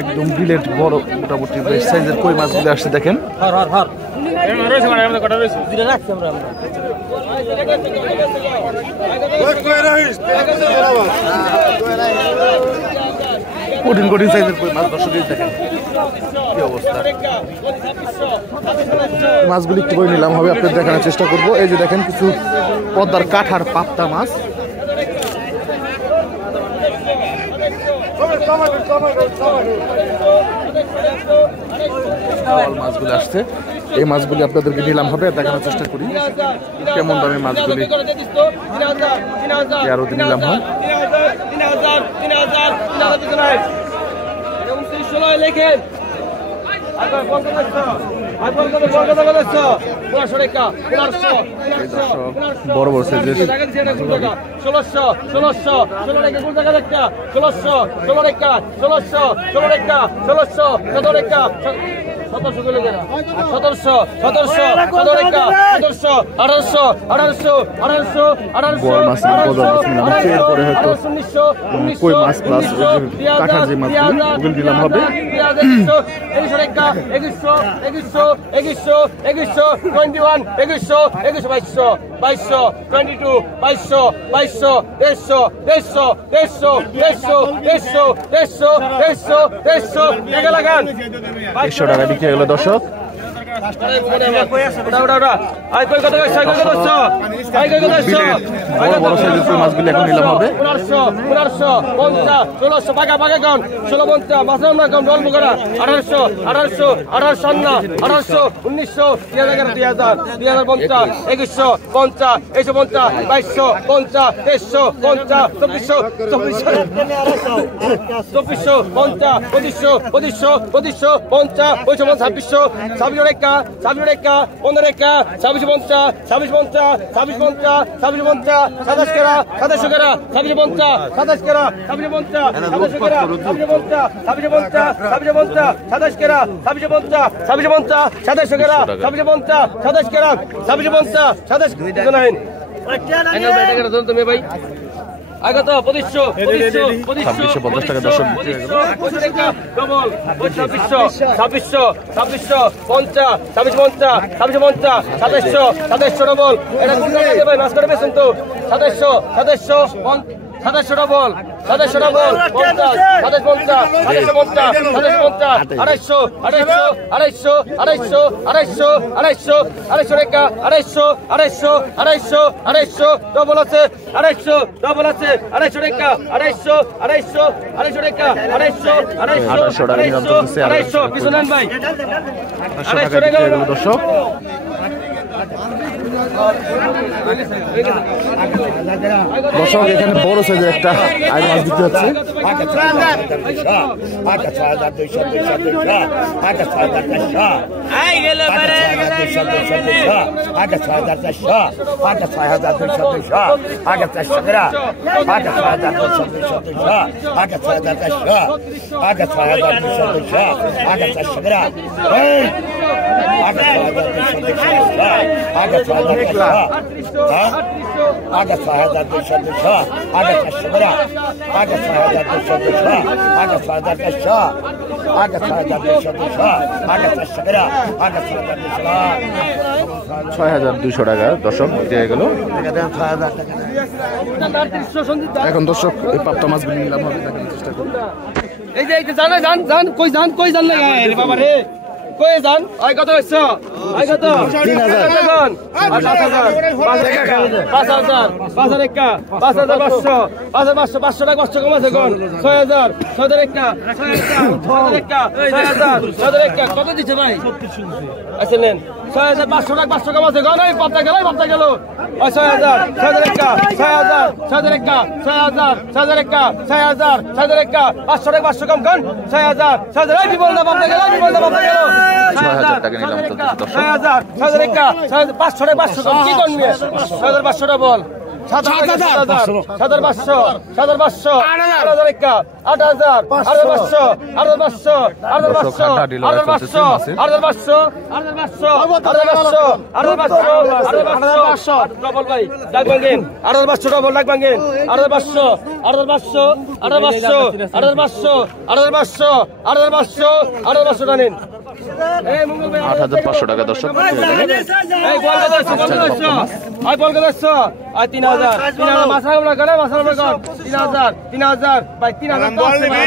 একদম বিলেট বড় মোটামুটি বেশ সাইজের কই মাছগুলো আসছে দেখেন। কঠিন কঠিন সাইজের কই মাছ দর্শক দেখেন কি অবস্থা। মাছগুলি একটু করে নিলাম হবে আপনাদের দেখানোর চেষ্টা করবো। এই যে দেখেন কিছু পদ্মার কাঠার পাপ্তা মাছ, মাছগুলি আসছে। এই মাছগুলি আপনাদেরকে নিলাম হবে দেখানোর চেষ্টা করি কেমন দামে মাছগুলি আরো নিলাম হয়। বড় বড় সাইজের 100 টাকা বিক্রি হলো দর্শক। মাছগুলি এখন নিলাম হবে 2550 টাকা দর্শক বিক্রি হয়ে দর্শক। দর্শক এখানে বড় সাইজের একটা আইল মাছ দিতে হচ্ছে। $6,200 টাকা দর্শক দিয়ে গেল। এখন দর্শক এই পাপ্তা মাছগুলি নিলাম হবে দেখানোর চেষ্টা করুন। এই যে কই যান বাবা রে কই যান কত হচ্ছে 3000 5,500 টাকা কম আছে কোন 6,000 কত দিচ্ছে ভাই আচ্ছা নেন 6,500 টাকা 500 কম আছে কোন পাপ্তা গেল 6,000 500 কম কোন 6,000 এই বল না পাপ্তা গেল 6,000 টাকা নিলাম তো 6,000 500 কম কি কোন 6,500 বল 7,500 7,500 8,000 একা 8,000 8,500 8,500 8,500 8,500 8,500 ডবল ভাই ডাক ভাঙেন 8,500 ডবল ডাক ভাঙেন 8,500 8,500 8,500 8,500 8,500 8,500 8,500 টানেন 8,500 টাকা দর্শক। এই বল কত হচ্ছে বল কত হচ্ছে আই বল কত হচ্ছে আই 3,000 3,000 মাসা আমরা করে মাসা আমরা কর 3,000 3,000 ভাই 3,000 বল নিবি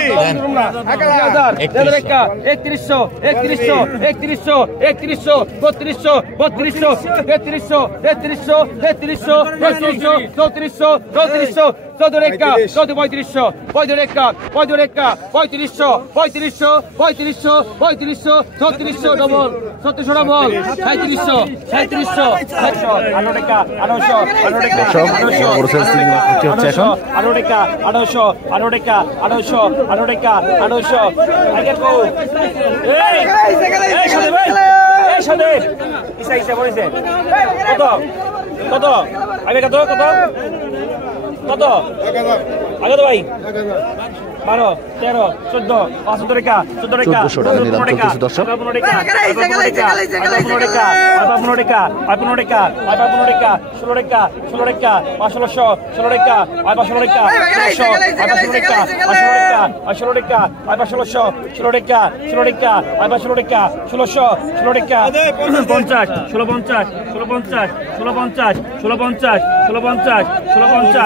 3,000 একা 3100 3100 3100 3100 3200 3200 3300 3300 3300 3300 3400 3400 14 একা 14 3500 15 একা 15 একা 3500 3500 3500 3500 3600 ডবল 3600 ডবল 3700 3700 18 টাকা 1800 18 টাকা 1800 হচ্ছে এখন 18 টাকা 1800 18 টাকা 1800 18 টাকা 1800 আগে কো এই সাদে ভাই এই সাদে ইসা বলেছে কত কত আগে কত কত কত আগে তো ভাই 12 13 14 15 টাকা 14 টাকা 1400 টাকা নিলাম চলতেছে দর্শক। 15 টাকা 15 টাকা 15 টাকা 15 টাকা 15 টাকা 15 টাকা 16 টাকা 16 টাকা 1600 16 টাকা 15 টাকা 1600 15 টাকা 16 টাকা 1600 16 টাকা 16 টাকা 15 টাকা 1600 16 টাকা 50 16 50 16 50 16 50 16 50 16 50 16 50 16 50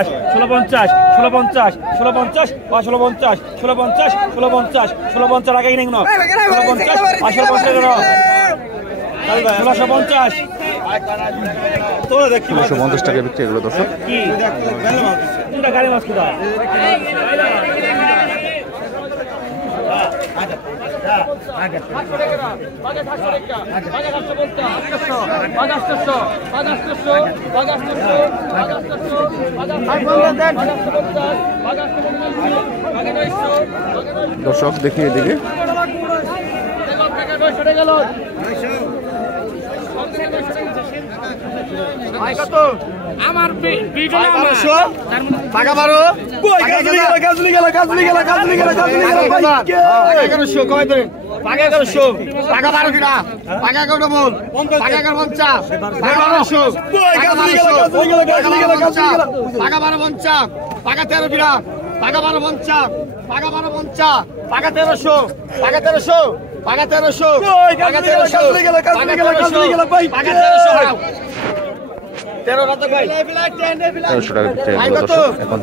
16 50 16 50 16 50 16 50 16 50 16 50 আগে নেই না 16 50 16 50 এর 1650 তোরা দেখি 1650 টাকা বিক্রি হলো দর্শক। কি কোনটা গাড়ি মাছ কি দাও দর্শক দেখি এদিকে আমার বিজয় আমার টাকা বারো গাজলি গেল ভাই 1100 কমাই দেন 1100 টাকা 12 কিনা 11 বল 11 50 1200 গাজলি গেল টাকা 12 50 টাকা 13 কিনা টাকা 12 50 টাকা 12 50 টাকা 1300 টাকা 1300 টাকা 1300 টাকা 1300 গাজলি গেল ভাই 1300 13 রাত ভাই 1300 টাকা বিক্রি হলো দর্শক। এখন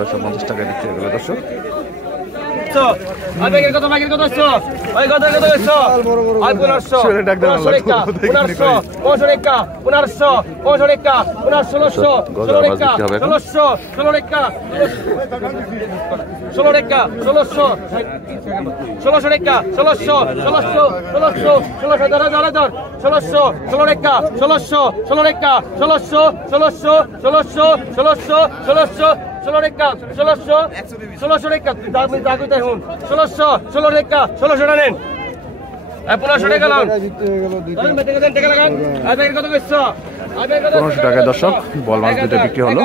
1250 টাকা বিক্রি হলো দর্শক। আবেগের কত বাগের কত হচ্ছে ওই কত কত হচ্ছে আর 1500 1500 টাকা 1500 টাকা 1500 টাকা 1600 টাকা 1600 টাকা 16 টাকা 1600 টাকা 1600 টাকা দাম জাগুতে হুন 1600 টাকা 1600 টাকা নেন 1500 টাকা লাগান টাকা লাগান আবেগের কত কইছ 1500 টাকা দর্শক বল মাছ দুটো বিক্রি হলো।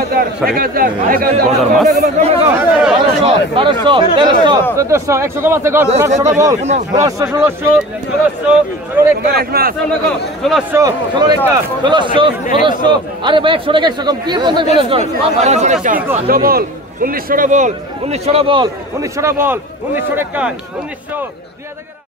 গজার মাছ 1200 1300 1400 100 কম আছে গজ 1500 বল 1500 1600 আরে ভাই 100 টাকা 100 কম কি বন্ধ বলে ডবল 1900 বল 1900 বল 1900 বল 1900 টাকা 1900